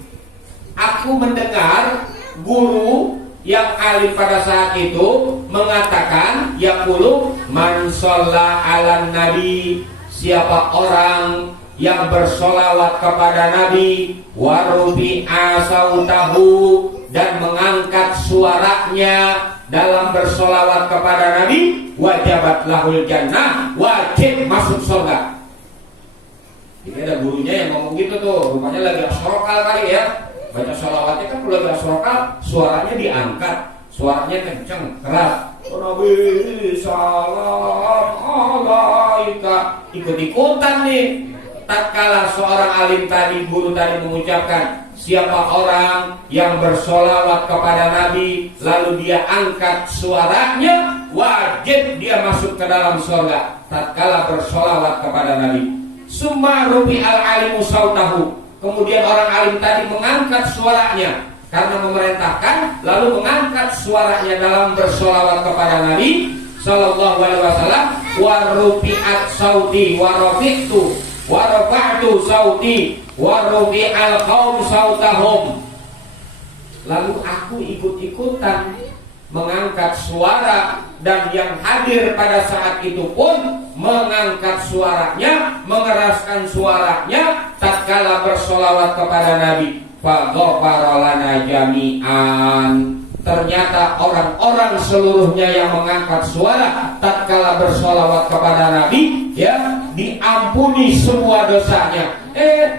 aku mendengar guru yang alim pada saat itu mengatakan, yaqulu man shalla 'alan nabi, siapa orang yang bersolawat kepada Nabi, warufi'a sautahu, dan mengangkat suaranya dalam bersolawat kepada Nabi, wajabat lahul jannah, wajib masuk surga. Jadi ada gurunya yang ngomong gitu tuh, rupanya lagi asrokal kali ya. Baca sholawatnya kan kalau lagi asrokal, suaranya diangkat, suaranya kenceng, keras. Nabi salam alaika, ikut-ikutan nih. Tatkala seorang alim tadi, guru tadi mengucapkan, siapa orang yang bersolawat kepada Nabi lalu dia angkat suaranya, wajib dia masuk ke dalam surga tatkala bersolawat kepada Nabi. Summa rufi'al alimu sautahu. Kemudian orang alim tadi mengangkat suaranya karena memerintahkan, lalu mengangkat suaranya dalam bersolawat kepada Nabi Sallallahu Alaihi Wasallam. Wa rufi'at sauti wa rafi'tu wa rafa'tu sauti wa rufi'al qaum sautahum. Lalu aku ikut-ikutan mengangkat suara, dan yang hadir pada saat itu pun mengangkat suaranya, mengeraskan suaranya tatkala bersolawat kepada Nabi. Faghfara lana jami'an. Ternyata orang-orang seluruhnya yang mengangkat suara tatkala bersolawat kepada Nabi, ya, diampuni semua dosanya.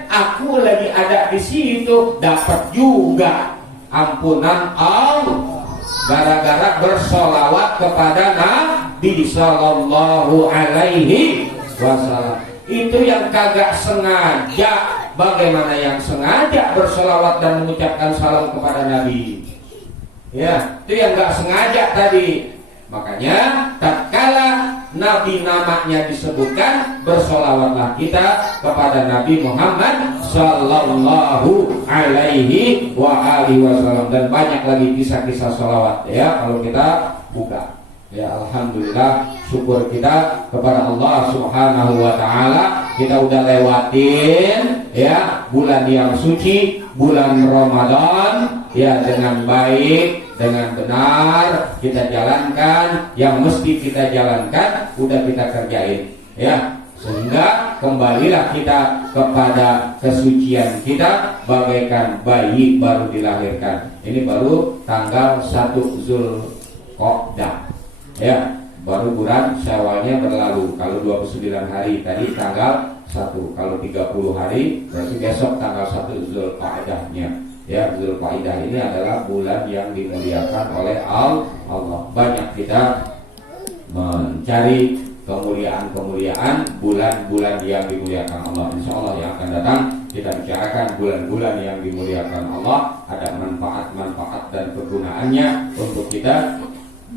Aku lagi ada di situ, dapat juga ampunan Allah gara-gara bersolawat kepada Nabi Sallallahu Alaihi Wasallam. Itu yang kagak sengaja. Bagaimana yang sengaja bersolawat dan mengucapkan salam kepada Nabi? Ya, itu yang gak sengaja tadi. Makanya tatkala Nabi namanya disebutkan, bersolawatlah kita kepada Nabi Muhammad Sallallahu Alaihi Wasallam. Dan banyak lagi kisah-kisah solawat, ya, kalau kita buka. Ya, alhamdulillah, syukur kita kepada Allah Subhanahu wa taala, kita udah lewatin, ya, bulan yang suci, bulan Ramadan, ya, dengan baik, dengan benar kita jalankan yang mesti kita jalankan, udah kita kerjain, ya, sehingga kembalilah kita kepada kesucian kita bagaikan bayi baru dilahirkan. Ini baru tanggal 1 Zulqa'dah, ya, baru bulan Syawalnya berlalu. Kalau 29 hari tadi tanggal 1, kalau 30 hari berarti besok tanggal 1 Zulqa'dahnya. Ya, Zulqa'dah ini adalah bulan yang dimuliakan oleh Allah. Banyak kita mencari kemuliaan-kemuliaan bulan-bulan yang dimuliakan Allah. Insya Allah yang akan datang kita bicarakan bulan-bulan yang dimuliakan Allah, ada manfaat-manfaat dan kegunaannya untuk kita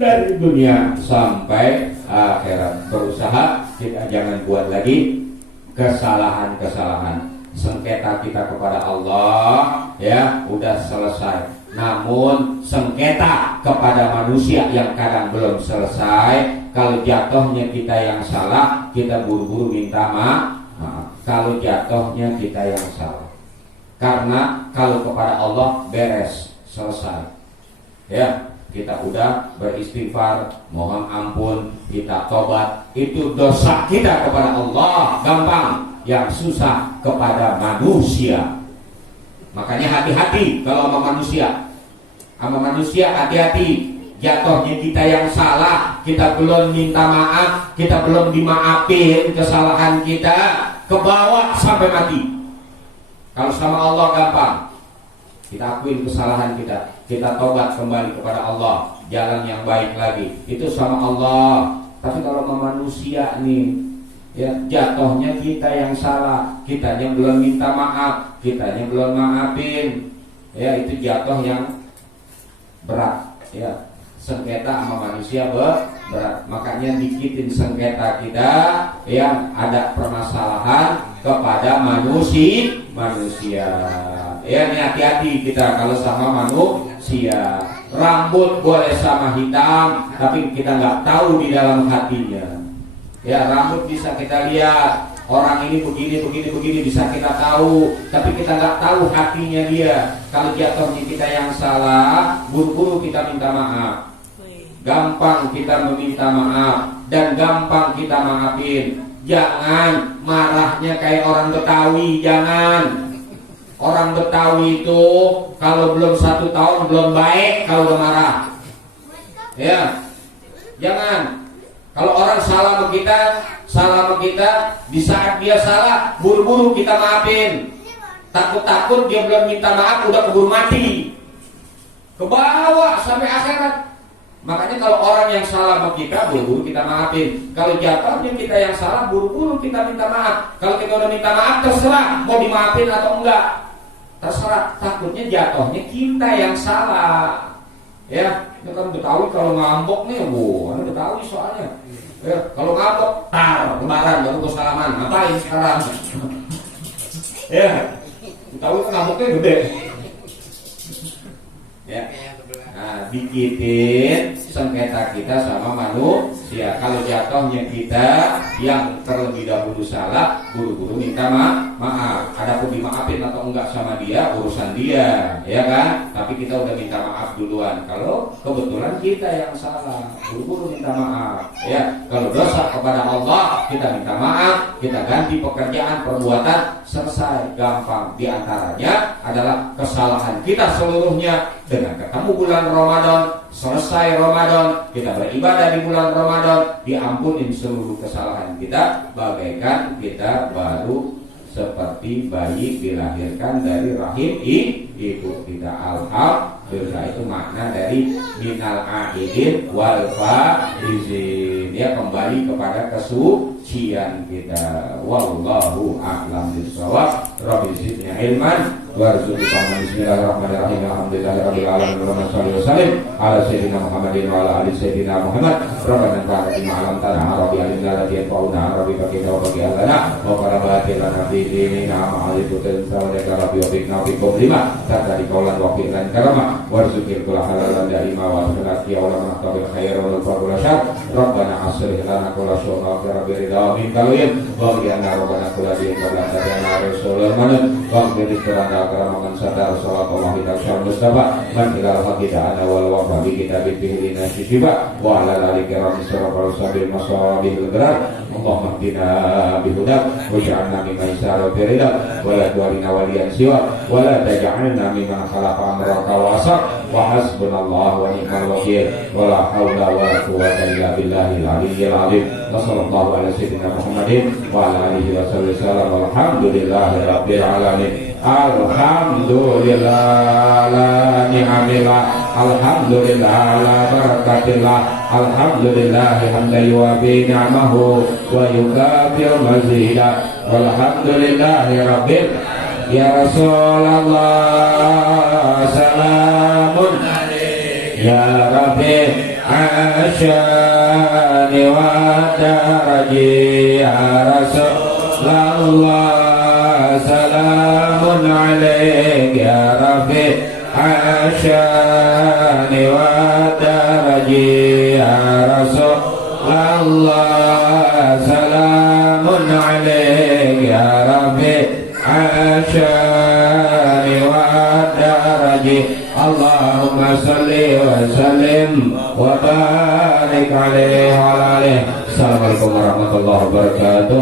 dari dunia sampai akhirat. Berusaha kita jangan buat lagi kesalahan-kesalahan. Sengketa kita kepada Allah, ya, udah selesai. Namun sengketa kepada manusia yang kadang belum selesai. Kalau jatuhnya kita yang salah, kita buru-buru minta maaf. Kalau jatuhnya kita yang salah, karena kalau kepada Allah beres, selesai, ya, kita udah beristighfar, mohon ampun, kita tobat, itu dosa kita kepada Allah gampang. Yang susah kepada manusia. Makanya hati-hati kalau sama manusia. Sama manusia hati-hati. Jatuhnya kita yang salah, kita belum minta maaf, kita belum dimaafin kesalahan kita, kebawa sampai mati. Kalau sama Allah gampang, kita akuin kesalahan kita, kita tobat kembali kepada Allah, jalan yang baik lagi, itu sama Allah. Tapi kalau sama manusia nih, ya, jatuhnya kita yang salah, kitanya belum minta maaf, kitanya belum maafin, ya, itu jatuh yang berat, ya. Sengketa sama manusia berat. Makanya dikitin sengketa kita yang ada permasalahan kepada manusia. Ya, ini hati-hati kita kalau sama manusia. Rambut boleh sama hitam, tapi kita nggak tahu di dalam hatinya. Ya, rambut bisa kita lihat, orang ini begini bisa kita tahu, tapi kita nggak tahu hatinya dia. Kalau jatuhnya kita yang salah, buru-buru kita minta maaf. Gampang kita meminta maaf dan gampang kita maafin. Jangan marahnya kayak orang Betawi, jangan. Orang Betawi itu kalau belum 1 tahun belum baik kalau udah marah. Ya, jangan. Kalau orang salah sama kita, di saat dia salah, buru-buru kita maafin. Takut-takut dia belum minta maaf, udah keburu mati, kebawa sampai akhirat. Makanya kalau orang yang salah sama kita, buru-buru kita maafin. Kalau jatuhnya kita yang salah, buru-buru kita minta maaf. Kalau kita udah minta maaf, terserah mau dimaafin atau enggak, terserah. Takutnya jatuhnya kita yang salah. Ya, ini kan Betawi kalau ngambek nih, ini Betawi soalnya. Ya, kalau ngambek, lebaran baru ke salaman, ngapain sekarang? Ya, Betawi kan ngambeknya gede. Ya, nah dikitin sengketa kita sama manusia. Kalau jatuhnya kita yang terlebih dahulu salah, buru-buru minta maaf. Adapun dimaafin atau enggak sama dia, urusan dia, ya kan? Tapi kita udah minta maaf duluan. Kalau kebetulan kita yang salah, buru-buru minta maaf. Ya, kalau dosa kepada Allah, kita minta maaf, kita ganti pekerjaan, perbuatan, selesai, gampang. Di antaranya adalah kesalahan kita seluruhnya dengan ketemu bulan Ramadan, selesai Ramadan, kita beribadah di bulan Ramadan, diampunin seluruh kesalahan kita, bagaikan kita baru seperti bayi dilahirkan dari rahim ibu kita. Alhamdulillah, itu makna dari minal aidin wal faizin, ya, kembali kepada kesucian kita. Wallahu a'lam bishawab. Rabbi zidni ilman warzuqna. Bismillahirrahmanirrahim. Alhamdulillahirabbil alamin. Wa sallallahu wasallim ala sayyidina Muhammadin wa ala ali sayyidina Muhammad. Rabbana ta'ala ma'alam tanah rabbi alimna ladhi fauna rabbi fakina wa bagi alana wa qarabatina rabbi dinina ma'alitu tanzawalika rabbi wa bikna bikum lima tata di kaulan wa fi'lan karama warzuqil kula halalan da'ima wa sunati ya ulama tabil khair wa al-fadul syar. Rabbana asrih lana kula syu'na rabbi ridha min kalwin wa bi'anna rabbana kula di'in wa lantadana rasulullah manut wa bi'is terangga karamakan sadar salat Allah kita syar mustafa man ilal haqida ana wal wa bi kita bihilina sisiba wa ala lalika rabbi sarafal sabil masabihil gerar. Allahumma hdina bihudak wa ja'alna mimman isara firida wa la tuarina waliyan siwa wa la taj'alna mimman khalaqa amraka wa asar wa hasbunallahu wa ni'mal wakil wa la hawla wa la quwwata illa billahil aliyyil azim. Wa sallallahu ala sayyidina Muhammadin wa ala alihi wa sallam. Walhamdulillahi rabbil alamin. Alhamdulillah la ni'amillah, alhamdulillah la barakatillah, alhamdulillah hamdan yuwafi ni'amahu wa yukafi'u mazidah. Walhamdulillahi rabbil ya Rasulullah salamun ya Rabbi asyani wa daraji ya Rasulullah salamun alaik ya Rabbi asyani wa daraji ya Rasulullah salamun alaik ya Rabbi asyani wa daraji. Allahumma salli wa sallim wa barik alaihi wa ala alihi. Assalamualaikum warahmatullahi wabarakatuh.